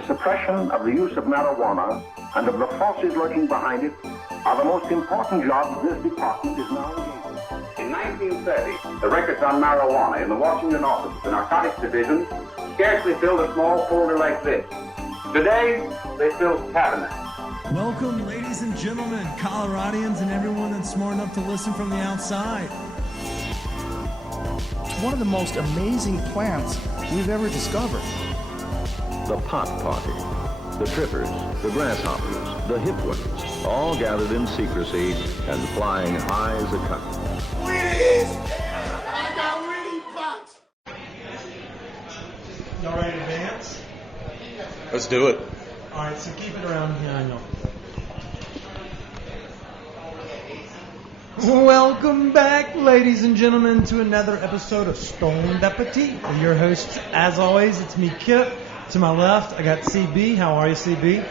the suppression of the use of marijuana and of the forces lurking behind it are the most important jobs this department is now engaged in. In 1930, the records on marijuana in the Washington office of the Narcotics Division scarcely filled a small folder like this. Today, they fill cabinets. Welcome, ladies and gentlemen, Coloradians and everyone that's smart enough to listen from the outside. One of the most amazing plants we've ever discovered. The pot party, the trippers, the grasshoppers, the hip ones, all gathered in secrecy and flying high as a kite. Wheaties! I got weed pots! Y'all ready to dance? Let's do it. All right, so keep it around here. I know. Welcome back, ladies and gentlemen, to another episode of Stoned Appetit. With your hosts, as always, it's me, Kip. To my left, I got CB. How are you, CB?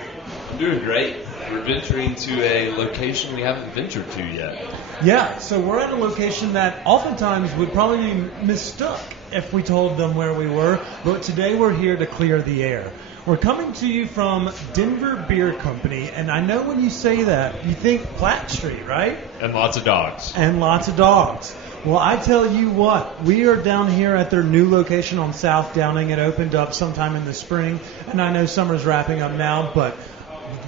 I'm doing great. We're venturing to a location we haven't ventured to yet. Yeah, so we're at a location that oftentimes would probably be mistook if we told them where we were, but today we're here to clear the air. We're coming to you from Denver Beer Company, and I know when you say that, you think Platt Street, right? And lots of dogs. And lots of dogs. Well, I tell you what, we are down here at their new location on South Downing. It opened up sometime in the spring, and I know summer's wrapping up now, but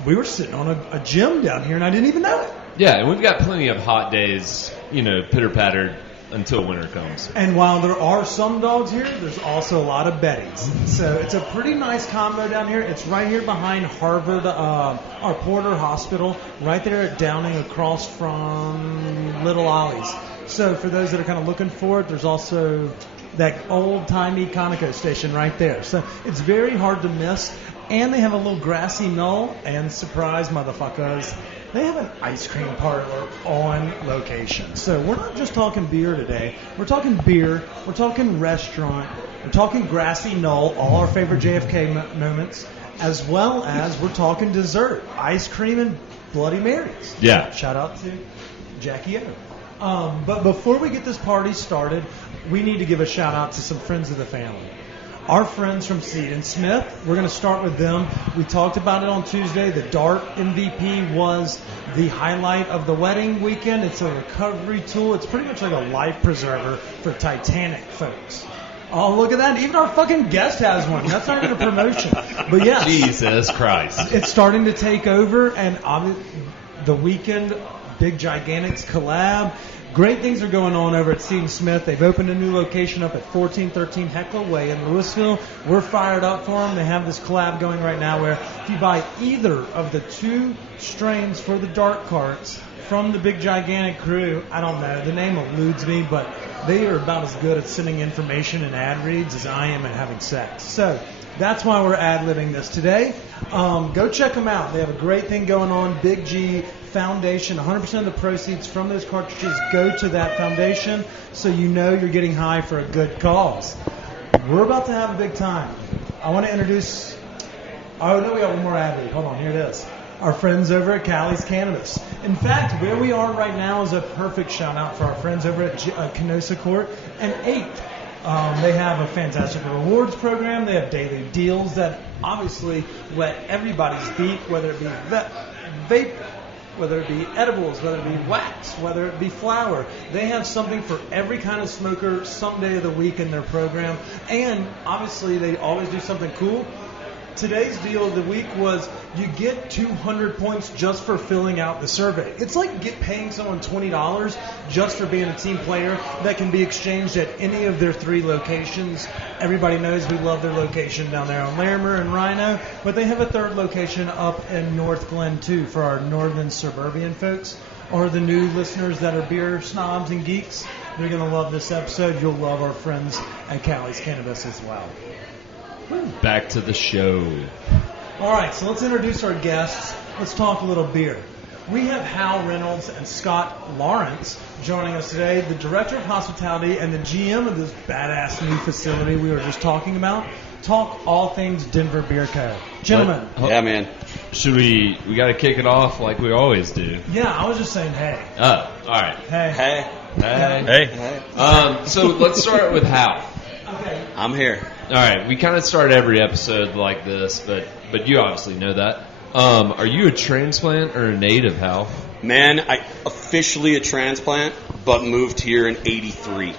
we were sitting on a gym down here, and I didn't even know it. Yeah, and we've got plenty of hot days, pitter-pattered until winter comes. And while there are some dogs here, there's also a lot of Bettys. So it's a pretty nice combo down here. It's right here behind Harvard, our Porter Hospital, right there at Downing across from Little Ollie's. So for those that are kind of looking for it, there's also that old-timey Conoco station right there. So it's very hard to miss. And they have a little grassy knoll. And surprise, motherfuckers, they have an ice cream parlor on location. So we're not just talking beer today. We're talking beer. We're talking restaurant. We're talking grassy knoll, all our favorite JFK moments, as well as we're talking dessert, ice cream and Bloody Marys. Yeah. Shout out to Jackie O. But before we get this party started, we need to give a shout out to some friends of the family. Our friends from Seed and Smith, we're going to start with them. We talked about it on Tuesday. The DART MVP was the highlight of the wedding weekend. It's a recovery tool. It's pretty much like a life preserver for Titanic folks. Oh, look at that. Even our fucking guest has one. That's not even a promotion. But yeah. Jesus Christ. It's starting to take over, and the weekend, Big Gigantics collab. Great things are going on over at Seed & Smith. They've opened a new location up at 1413 Heckler Way in Louisville. We're fired up for them. They have this collab going right now where if you buy either of the two strains for the dark carts from the Big Gigantic crew, I don't know, the name eludes me, but they are about as good at sending information and ad reads as I am at having sex. So that's why we're ad-libbing this today. Go check them out. They have a great thing going on. Big G Foundation. 100% of the proceeds from those cartridges go to that foundation, so you know you're getting high for a good cause. We're about to have a big time. I want to introduce... Oh, no, we got one more ad read. Hold on, here it is. Our friends over at Callie's Cannabis. In fact, where we are right now is a perfect shout-out for our friends over at Kenosha Court and 8th. They have a fantastic rewards program. They have daily deals that obviously whet everybody's beak, whether it be vape, whether it be edibles, whether it be wax, whether it be flower. They have something for every kind of smoker some day of the week in their program. And obviously they always do something cool. Today's deal of the week was you get 200 points just for filling out the survey. It's like paying someone $20 just for being a team player that can be exchanged at any of their 3 locations. Everybody knows we love their location down there on Larimer and Rhino, but they have a 3rd location up in North Glen too for our northern suburban folks or the new listeners that are beer snobs and geeks. They're going to love this episode. You'll love our friends at Callie's Cannabis as well. Back to the show. All right, so let's introduce our guests. Let's talk a little beer. We have Hal Reynolds and Scott Lawrence joining us today, the Director of Hospitality and the GM of this badass new facility we were just talking about. Talk all things Denver Beer Co. Gentlemen. Yeah, man. Should we got to kick it off like we always do. Yeah, I was just saying hey. Oh, all right. Hey. Hey. So let's start with Hal. Okay. I'm here. right, we kind of start every episode like this, but you obviously know that. Are you a transplant or a native, Hal? Man, I officially a transplant, but moved here in '83.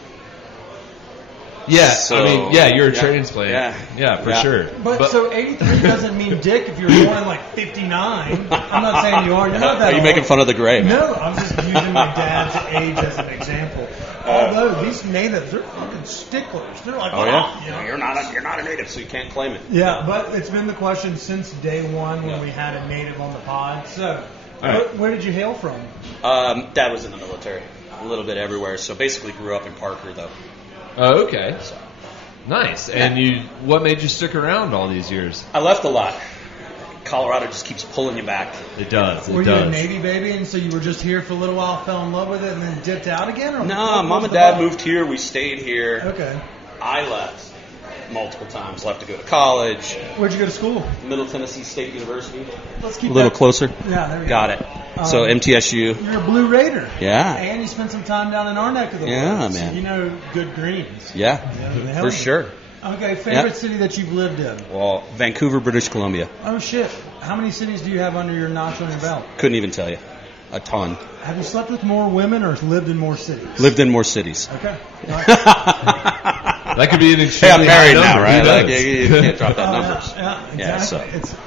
Yeah, So, I mean, yeah, you're a transplant. Yeah. For sure. But so 83 doesn't mean dick if you're born in like 59. I'm not saying you are. You're not that Are you old. making fun of the gray? No, I'm just using my dad's age as an example. Although these natives, they're fucking sticklers. They're like, Oh yeah, you know? you're not a native, so you can't claim it. Yeah, but it's been the question since day one when we had a native on the pod. So, right. where did you hail from? Dad was in the military, a little bit everywhere. So basically, grew up in Parker though. Oh, okay. Nice. And what made you stick around all these years? I left a lot. Colorado just keeps pulling you back. It does. Were you a Navy baby, and so you were just here for a little while, fell in love with it, and then dipped out again? Or No, Mom and Dad moved here. We stayed here. Okay. I left multiple times. Left to go to college. Where'd you go to school? Middle Tennessee State University. Let's keep A little that closer. Yeah, there we go. Got it. So MTSU. You're a Blue Raider. Yeah. And you spent some time down in our neck of the woods. Yeah, So man. you know good greens. Yeah, the hell for of it. sure. Okay, favorite city that you've lived in? Well, Vancouver, British Columbia. Oh, shit. How many cities do you have under your notch on your belt? Couldn't even tell you. A ton. Have you slept with more women or lived in more cities? Lived in more cities. Okay. That could be an Hey, extremely I'm married high now, number. right? Who Like, knows? you can't drop that numbers. Yeah, so.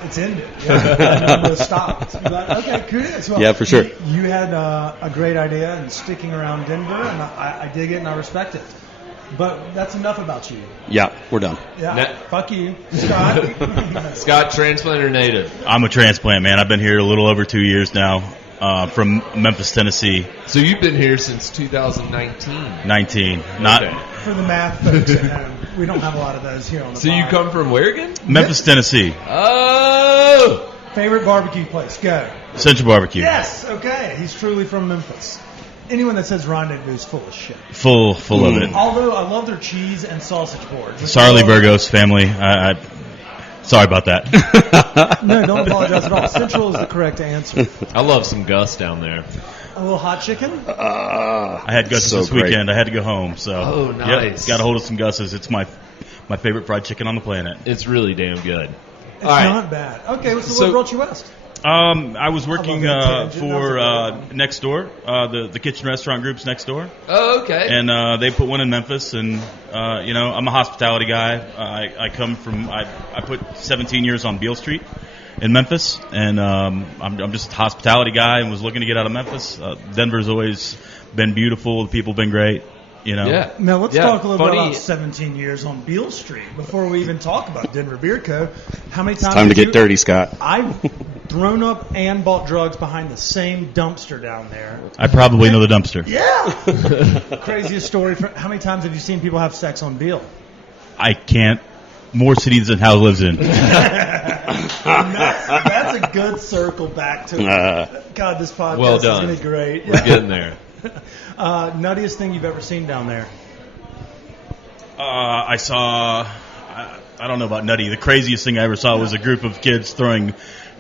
It's ended. Yeah, the number stopped. But, okay, kudos. Well, Yeah, for sure. You had a great idea in sticking around Denver, and I dig it and I respect it. But that's enough about you. Yeah, we're done. Yeah, fuck you, Scott. Scott, transplant or native? I'm a transplant, man. I've been here a little over 2 years now, from Memphis, Tennessee. So you've been here since 2019. 19. Not Okay. For the math folks at home, we don't have a lot of those here on the So you pod. come from where again? Memphis, Tennessee. Oh! Favorite barbecue place? Go. Central Barbecue. Yes. Okay. He's truly from Memphis. Anyone that says Rendezvous is full of shit. Full of it. Although I love their cheese and sausage boards. Sarli Burgos family. I sorry about that. No, don't apologize at all. Central is the correct answer. I love some Gus down there. A little hot chicken? I had Gus's So this great. weekend. I had to go home, so Oh, nice. Got a hold of some Gus's. It's my favorite fried chicken on the planet. It's really damn good. It's All right. not bad. Okay, so So- what brought you west? I was working I love that tangent. for That's a good Next Door, the kitchen restaurant groups Next Door. Oh, okay. And they put one in Memphis, and I'm a hospitality guy. I come from I put 17 years on Beale Street in Memphis, and I'm just a hospitality guy and was looking to get out of Memphis. Denver's always been beautiful. The people have been great. You know. Yeah. Now let's Yeah, talk a little bit funny- about 17 years on Beale Street before we even talk about Denver Beer Co. How many times? Time to have get you- dirty, Scott. I've thrown up and bought drugs behind the same dumpster down there. I probably know the dumpster. Yeah. Craziest story. How many times have you seen people have sex on Beale? I can't. More cities than Hal lives in. That's a good circle back to God, this podcast Well is done. going to be great. We're getting there. Nuttiest thing you've ever seen down there? I saw. I don't know about nutty. The craziest thing I ever saw was a group of kids throwing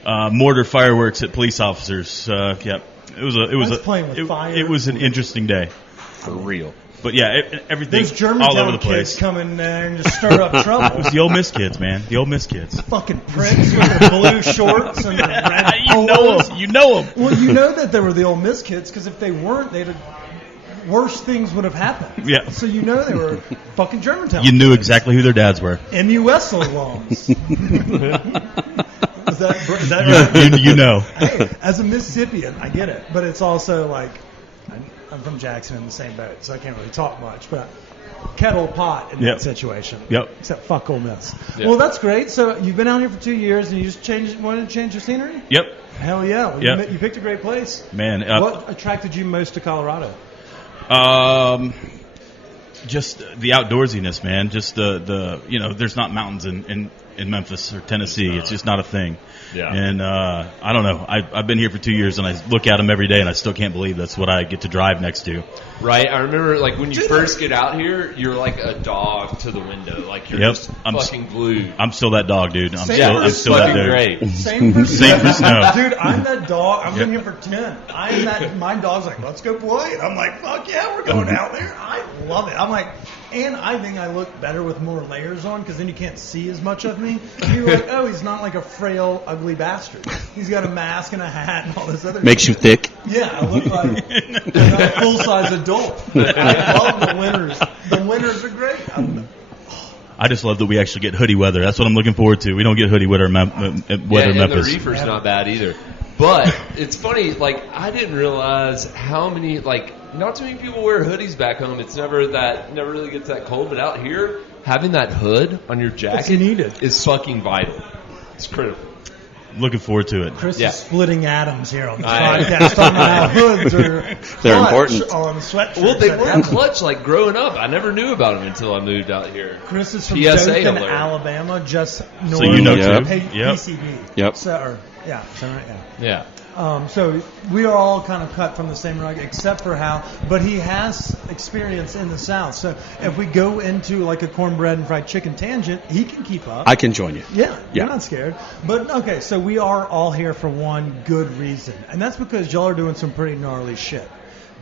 mortar fireworks at police officers. Yep. That's playing with fire. It was an interesting day. For real. But yeah, everything Those all over Germantown the kids place. come in there and just stir up trouble. It was the Ole Miss kids, man. The Ole Miss kids. Fucking pricks with the blue shorts and the red polos. You know them. Well, you know that they were the Ole Miss kids because if they weren't, worse things would have happened. Yeah. So you know they were fucking Germantown. You knew exactly who their dads were. MUS alums. Is that right? You know. Hey, as a Mississippian, I get it, but it's also like I'm from Jackson in the same boat, so I can't really talk much. But kettle pot in Yep. that situation. Yep. Except fuck Ole Miss. Yeah. Well, that's great. So you've been out here for 2 years, and you just wanted to change your scenery? Yep. Hell yeah! Well, Yep. you picked a great place. Man. What attracted you most to Colorado? Just the outdoorsiness, man. Just the there's not mountains in Memphis or Tennessee. It's just not a thing. Yeah. And I don't know. I've been here for 2 years, and I look at them every day, and I still can't believe that's what I get to drive next to. Right? I remember, like, when you first get out here, you're like a dog to the window. Like, you're Yep. just fucking glued. I'm still that dog, dude. I'm Same still that fucking dude. great. Same for Same for snow. Dude, I'm that dog. I've been here for 10. My dog's like, let's go play. And I'm like, fuck yeah, we're going out there. I love it. I'm like, And I think I look better with more layers on because then you can't see as much of me. You're like, oh, he's not like a frail, ugly bastard. He's got a mask and a hat and all this other Makes you thick. Yeah, I look like a full-size adult. I love the winters. The winters are great. I just love that we actually get hoodie weather. That's what I'm looking forward to. We don't get hoodie weather in Memphis. And the reefer's not bad either. But it's funny, like, I didn't realize how many, like, not too many people wear hoodies back home. It's never really gets that cold. But out here, having that hood on your jacket is fucking vital. It's critical. Looking forward to it. Chris is splitting atoms here on the podcast. Talking about how hoods are they're important on sweatshirts. Well, they were clutch like growing up. I never knew about them until I moved out here. Chris is from PSA Dothan, alert. Alabama, just north so you know of too. PCB. Yep. So, Yeah. So we are all kind of cut from the same rug, except for Hal. But he has experience in the South. So if we go into like a cornbread and fried chicken tangent, he can keep up. I can join you. Yeah, you're not scared. But, okay, so we are all here for one good reason. And that's because y'all are doing some pretty gnarly shit.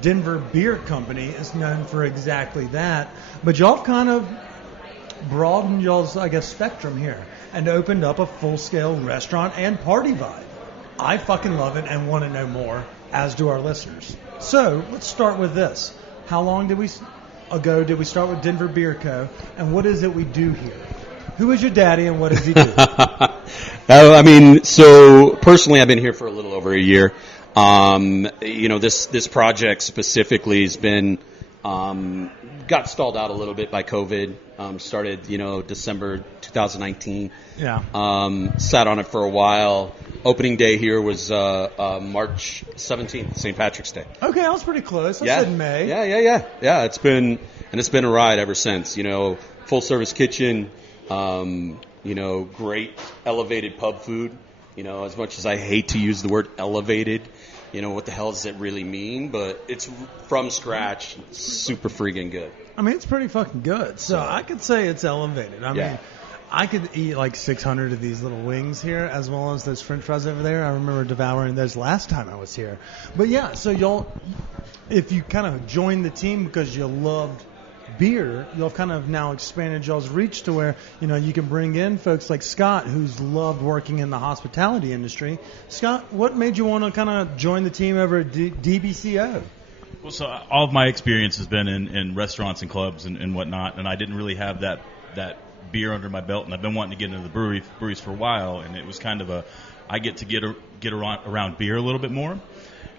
Denver Beer Company is known for exactly that. But y'all kind of broadened y'all's, I guess, spectrum here and opened up a full-scale restaurant and party vibe. I fucking love it and want to know more, as do our listeners. So let's start with this. How long did we start with Denver Beer Co., and what is it we do here? Who is your daddy and what does he do? I mean, so personally, I've been here for a little over a year. This project specifically has been got stalled out a little bit by COVID. Started, December 2019. Yeah. Sat on it for a while. Opening day here was March 17th, St. Patrick's Day. Okay, that was pretty close. I said May. Yeah. It's been a ride ever since. Full service kitchen. Great elevated pub food. As much as I hate to use the word elevated, what the hell does it really mean? But it's from scratch, super freaking good. I mean, it's pretty fucking good. So I could say it's elevated. I mean, I could eat like 600 of these little wings here, as well as those French fries over there. I remember devouring those last time I was here. But yeah, so y'all, if you kind of joined the team because you loved beer, you'll kind of now expanded y'all's reach to where, you can bring in folks like Scott, who's loved working in the hospitality industry. Scott, what made you want to kind of join the team over at DBCO? Well, so all of my experience has been in restaurants and clubs and whatnot, and I didn't really have that beer under my belt, and I've been wanting to get into the breweries for a while, and it was kind of I get to get around beer a little bit more,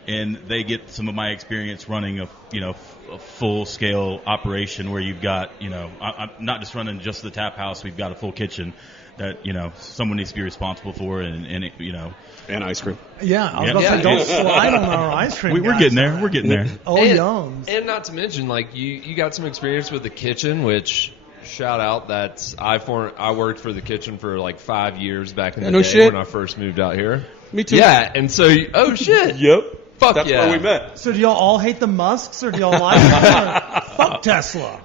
and they get some of my experience running a full scale operation where you've got I'm not just running just the tap house. We've got a full kitchen that someone needs to be responsible for, and and ice cream. Yeah, I was about to say, don't slide on our ice cream. We're getting there. We're getting there. Oh, yums. And not to mention, like you got some experience with the kitchen, which. Shout out that I worked for the kitchen for like 5 years back in the day when I first moved out here. Me too. Yeah, and so shit. Yep. Fuck That's where we met. So do y'all all hate the Musks or do y'all like them? Fuck Tesla.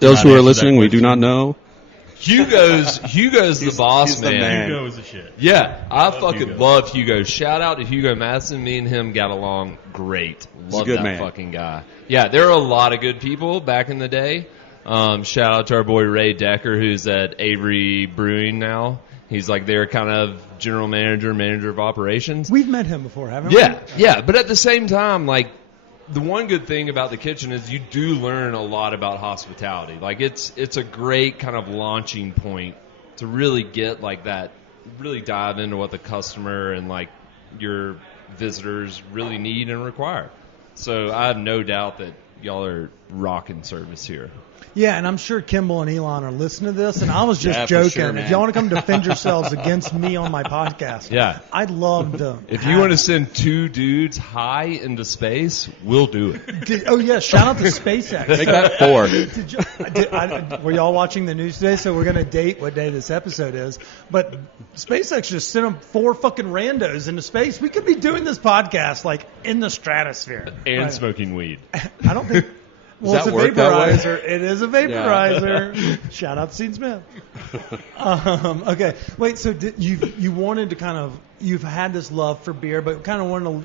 Those who are listening, we do not know. Hugo's the boss, man. Hugo is the shit. Yeah, I fucking love Hugo. Shout out to Hugo Madison. Me and him got along great. Love that man. Fucking guy. Yeah, there are a lot of good people back in the day. Shout out to our boy Ray Decker, who's at Avery Brewing now. He's like their kind of general manager of operations. We've met him before, haven't we? Yeah. But at the same time, like, the one good thing about the kitchen is you do learn a lot about hospitality. Like, it's a great kind of launching point to really get like that, really dive into what the customer and like your visitors really need and require. So I have no doubt that y'all are rocking service here. Yeah, and I'm sure Kimball and Elon are listening to this, and I was just joking. Sure, if y'all want to come defend yourselves against me on my podcast, I'd love to. If you want to send two dudes high into space, we'll do it. Shout out to SpaceX. Make that 4. Were y'all watching the news today? So we're going to date what day this episode is. But SpaceX just sent them 4 fucking randos into space. We could be doing this podcast like in the stratosphere. And smoking weed. I don't think... Well, Does that it's a work that way? vaporizer. It is a vaporizer. Shout out to Sean Smith. Okay, wait. So you've wanted to you've had this love for beer, but kind of wanted to